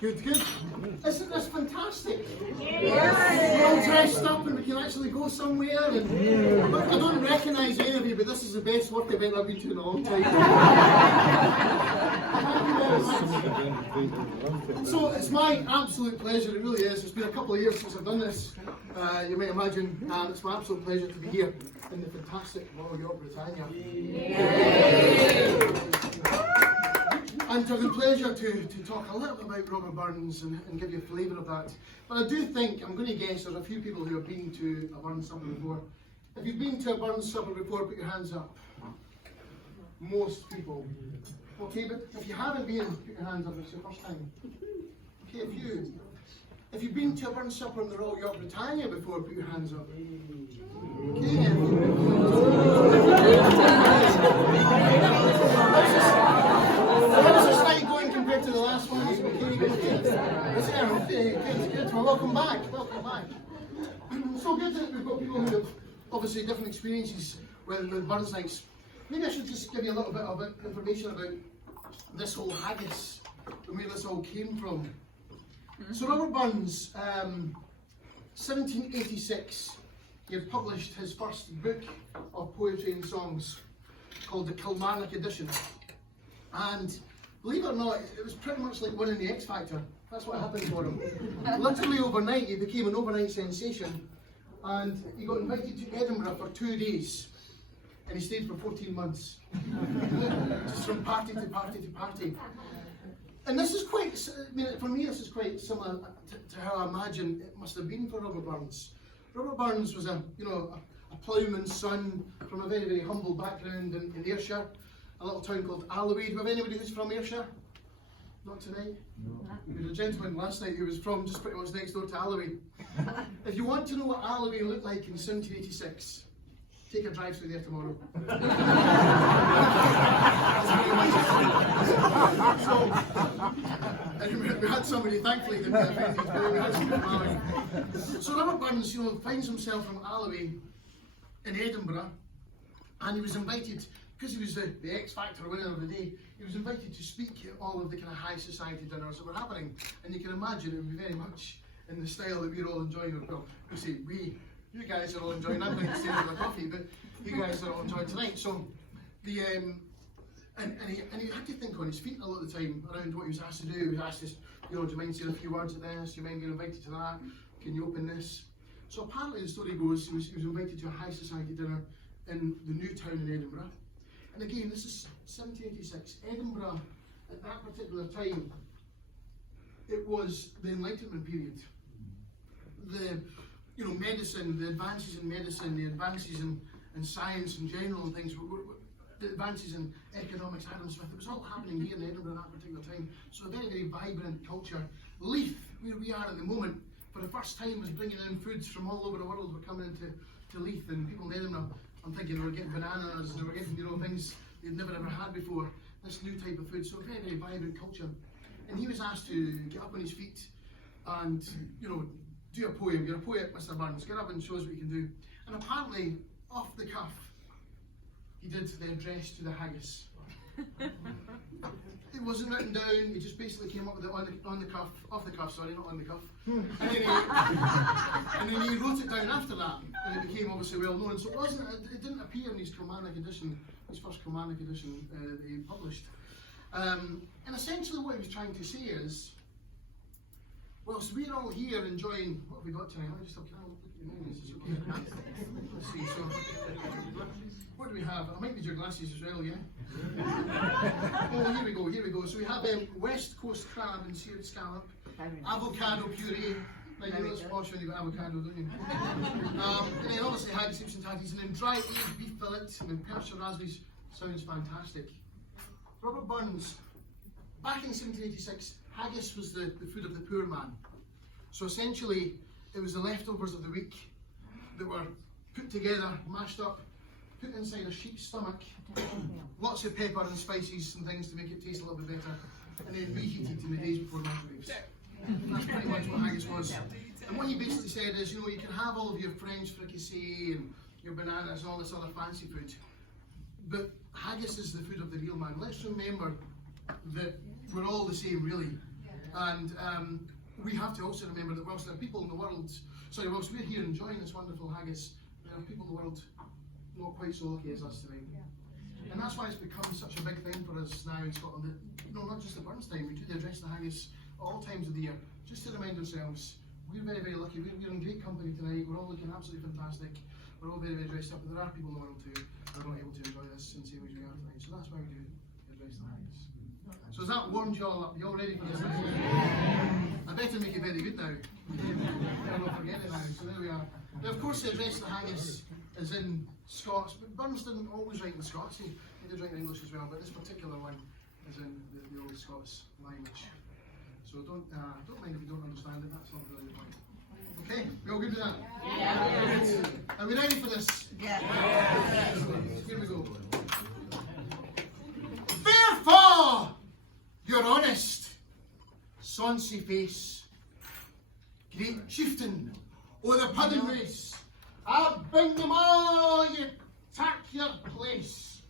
Good, good. Isn't this fantastic? We're all dressed up and we can actually go somewhere. And I don't recognise any of you, but this is the best work event I've been to in a long time. So it's my absolute pleasure, it really is. It's been a couple of years since I've done this, you might imagine, and it's my absolute pleasure to be here in the fantastic Yacht Britannia. And it's a pleasure to talk a little bit about Robert Burns and give you a flavour of that. But I do think, I'm going to guess, there's a few people who have been to a Burns supper before. If you've been to a Burns supper before, put your hands up. Most people. Okay, but if you haven't been, put your hands up, it's your first time. Okay, a few. If you've been to a Burns supper in the Royal Yacht Britannia before, put your hands up. Okay, how's this night going compared to the last one? Okay, good. Well, welcome back. So good that we've got people who have obviously different experiences with Burns nights. Maybe I should just give you a little bit of information about this whole haggis and where this all came from. So Robert Burns, 1786, he had published his first book of poetry and songs called the Kilmarnock Edition. And believe it or not, it was pretty much like winning the X Factor. That's what happened for him. Literally overnight, he became an overnight sensation. And he got invited to Edinburgh for 2 days. And he stayed for 14 months. Just from party to party to party. And this is quite, I mean, for me this is quite similar to how I imagine it must have been for Robert Burns. Robert Burns was a ploughman's son from a very, very humble background in Ayrshire. A little town called Alloway. Do you have anybody who's from Ayrshire? Not tonight? No. There was a gentleman last night who was from just pretty much next door to Alloway. If you want to know what Alloway looked like in 1786, take a drive through there tomorrow. And we had somebody, thankfully, that we had somebody from Alloway. So Robert Burns, finds himself from Alloway in Edinburgh, and he was invited, because he was the X Factor winner of the day, he was invited to speak at all of the kind of high society dinners that were happening. And you can imagine it would be very much in the style that we're all enjoying. Well, we say you guys are all enjoying, I'm going to stay with my coffee, but you guys are all enjoying tonight. So, and he had to think on his feet a lot of the time around what he was asked to do. He was asked to, do you mind saying a few words at this? Do you mind being invited to that? Can you open this? So apparently the story goes, he was invited to a high society dinner in the new town in Edinburgh. And again, this is 1786. Edinburgh, at that particular time, it was the Enlightenment period. The medicine, the advances in medicine, the advances in science in general and things, the advances in economics, Adam Smith, it was all happening here in Edinburgh at that particular time. So a very, very vibrant culture. Leith, where we are at the moment, for the first time was bringing in foods from all over the world were coming into Leith, and people in Edinburgh, I'm thinking they were getting bananas, they were getting things they'd never ever had before, this new type of food, so a very, very vibrant culture. And he was asked to get up on his feet and, do a poem. You're a poet, Mr. Burns, get up and show us what you can do. And apparently, off the cuff, he did the address to the Haggis. It wasn't written down, he just basically came up with it off the cuff, not on the cuff. And then he wrote it down after that, and it became obviously well known. So it didn't appear in his Kilmarnock edition, his first Kilmarnock edition that he published. And essentially what he was trying to say is, Whilst we're all here enjoying, what have we got tonight? Let me just look at your names. Let's see, so, what do we have? I might need your glasses as well, yeah? Oh, here we go. So we have West Coast crab and seared scallop, avocado puree. Now you know it's posh when you've got avocado, don't you? And then obviously haggis, hips and tatties, and then dry aged beef fillet, and then perch and raspberries. Sounds fantastic. Robert Burns, back in 1786, haggis was the food of the poor man. So essentially, it was the leftovers of the week that were put together, mashed up, put inside a sheep's stomach, lots of pepper and spices and things to make it taste a little bit better, and then reheated in the days before microwaves. That's pretty much what haggis was. And what he basically said is, you know, you can have all of your French fricassee and your bananas and all this other fancy food, but haggis is the food of the real man. Let's remember that we're all the same, really. And we have to also remember that whilst there are people in the world, whilst we're here enjoying this wonderful haggis, there are people in the world not quite so lucky as us today. And that's why it's become such a big thing for us now in Scotland, that, you know, not just at Burns time, we do the address the haggis at all times of the year, just to remind ourselves, we're very, very lucky. We're in great company tonight, we're all looking absolutely fantastic, we're all very, very dressed up, but there are people in the world too who are not able to enjoy this in the same way we are tonight. So that's why we do address the haggis. So has that warmed you all up? You all ready for this? I better make it very good now. I'll not forget it now. So there we are. Now, of course, the address the haggis is in Scots, but Burns didn't always write in Scots. He did write in English as well, but this particular one is in the old Scots language. So don't mind if you don't understand it. That's not really the point. Okay, we all good with that? Yeah. Are we ready for this? Yeah. Here we go. Therefore, your honest, sonsy face, great chieftain o' the pudding race, I bring them all, you tak your place.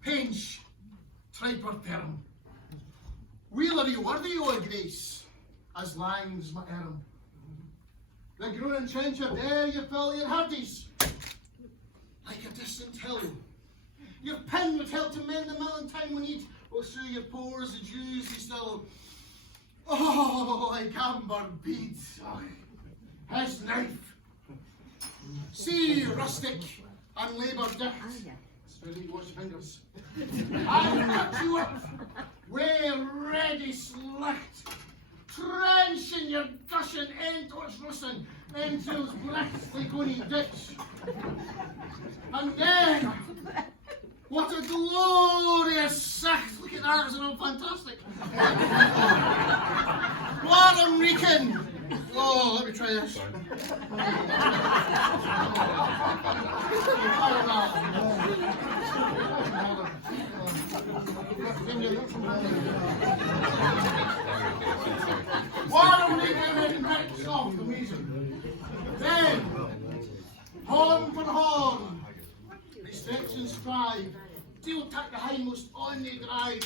Pinch, triper term, weel are you worthy o' a grace, as lang's my erm. The groaning trencher, there you fill your hardies, like a distant hill. Your pen would help to mend the mill in time we need, or through your pores the dews you still. Oh, like amber beads, his knife. See, rustic and labour dirt. So you wash your fingers. I've got you up, well ready slicked. Trenching your gushing end to its rusting, entrails bricked like only ditch. And then, what a glorious sight! Look at that, isn't it fantastic? What I'm reeking! Oh, let me try this. What I'm reeking is soft, amazing. Then, horn for horn, they stretch and strive. Deal tack the hindmost on the drive,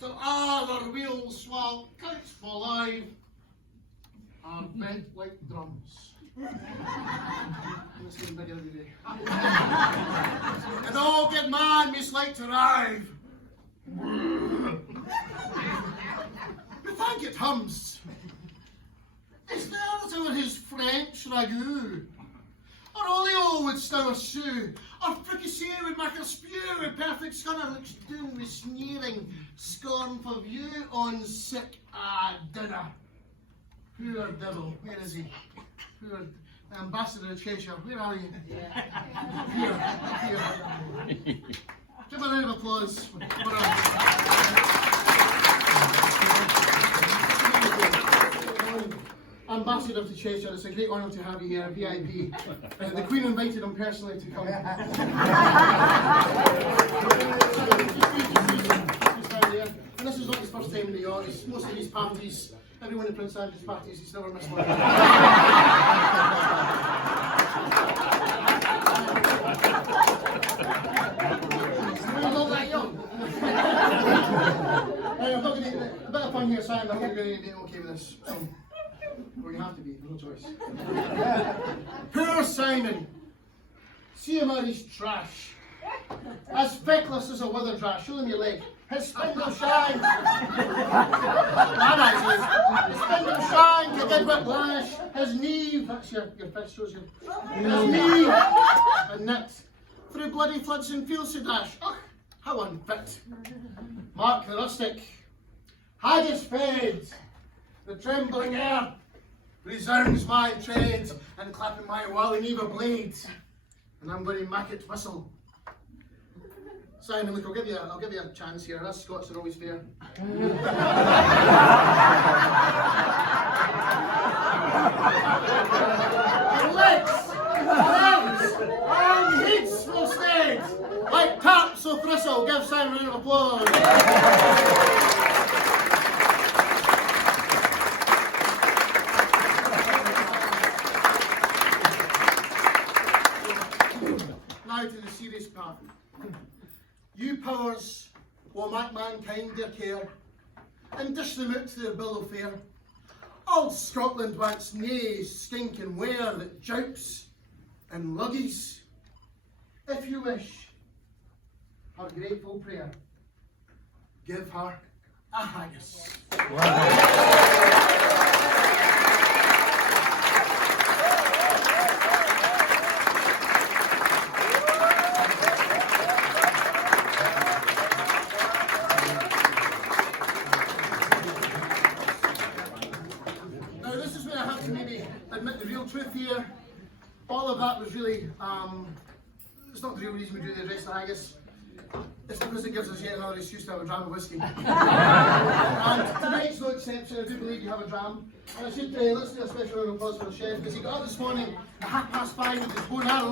till other wheels swell, counts for live, are bent like drums. It's getting bigger every day. An all good man must like to ride. You think it hums? Is there to his French ragout? Or olio would stow a shoe, or fricassee would make a spew, with perfect scunner looks down with sneering, scorn for view on sick dinner. Poor devil, where is he? Poor ambassador of Cheshire, where are you? Here. Give a round of applause for Ambassador to Cheshire. It's a great honour to have you here, VIP. The Queen invited him personally to come. And this is not his first time in the yacht. It's most of his parties, everyone in Prince Andrew's parties, he's never missed one. I'm not that young. I'm not going to, a bit of fun here, Simon. I'm not going to be okay with this. Well, you have to be, no choice. Poor Simon. See him out his trash. As feckless as a weather drash. Show him your leg. His spindle shine. His spindle shine to kid whiplash, his knee, that's your fish, shows you. His knee, and nicked through bloody floods and fields to dash. Ugh, how unfit. Mark the rustic, Haggis fed, the trembling air resounds my tread, and clapping my whirling Eva blade, and I'm going to make it whistle. Simon, look, I'll give you a chance here. Us Scots are always fair. Legs, arms, and heads will stead, like taps of thistle. Give Simon a round of applause. Now to the serious part. You powers will make mankind their care, and dish them out to their bill of fare. All Scotland wants nae stinking ware that joups and luggies. If you wish her grateful prayer, give her a haggis. Admit the real truth here. All of that was really, it's not the real reason we do the address to Haggis. It's because it gives us yet another excuse to have a dram of whiskey. And tonight's no exception. I do believe you have a dram. And I should let's do a special round of applause for the chef, because he got up this morning at 5:30 with his bow and arrow.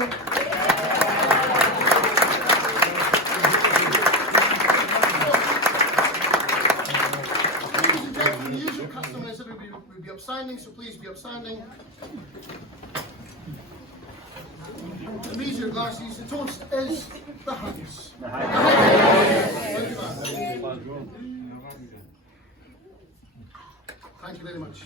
Ladies and gentlemen, the usual custom is everybody would be upstanding, so please be upstanding. And raise your glasses. The toast is the haggis. Thank you very much.